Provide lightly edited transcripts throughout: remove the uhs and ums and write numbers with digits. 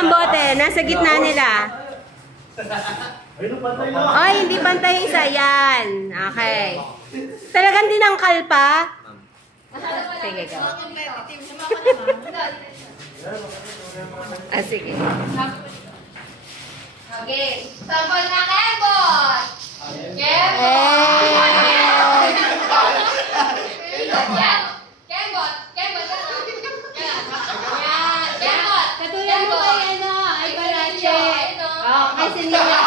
Ang bote, nasa gitna nila. Ay, hindi pantay yung isa. Yan. Okay. Talagang dinangkal pa? Sige, go. Ah, sige. Okay. Sabon na kembot! Kembot! Kembot ka na. Yan. Kembot! Katulad mo kay ano, ay Barache. Oo, kasi nila.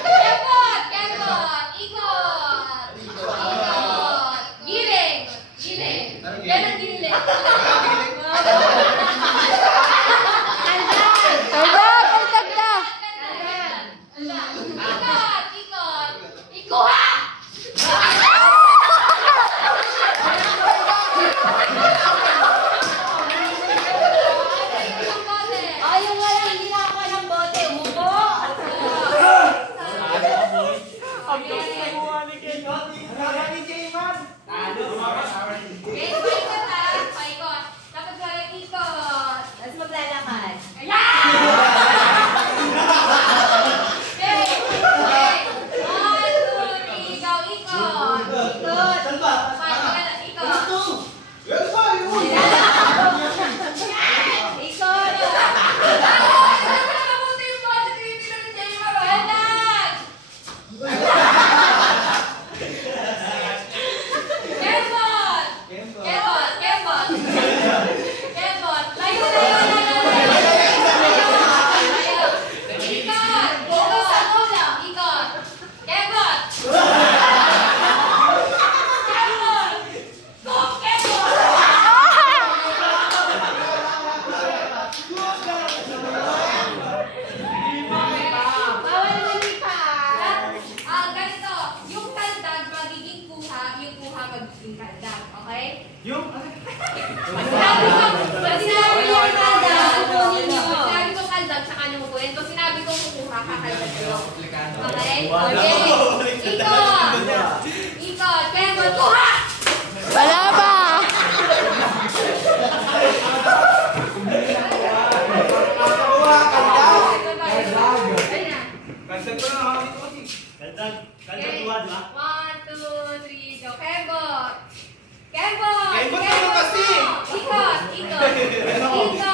Kembot! Kembot! Ikot! Ikot! Giling! Giling! Yan ang giling. Ikot! Ikot! Ikuha! Yung walang hindi nakakuha ng bote, umupo. Paikot ha! Paikot! Tapos walang ikot! Tapos maglalakad. Ayan! Okay! Okay! 1, 2, 3, go! Ikot! Ikot! Paikot ka na! Ikot! Ikot. Mabuti yung mga tinitingnan ni Jay Mabalag! Kembot! Kembot! Kembot! Kembot! Layo, layo, layo, layo! Layo! Ikot! Ikot! Ikot! Kembot! Kembot! Go, kembot! Bawal lumipat. Ganito, yung kaldag magiging kuha, yung kuha magiging kaldag, okay? Pag sinabi ko yung kaldag, kukunin nyo. Pag sinabi ko kaldag, saka nyo kukunin. Pag sinabi ko kukuha, kakaldag nyo. Okay? Okay. Ikot! Ikot! Kaya mo, kuha! Wala pa. Okay. 1, 2, 3, go. Kembot! Kembot! Kembot naman kasi! Ikot! Ikot! Ikot!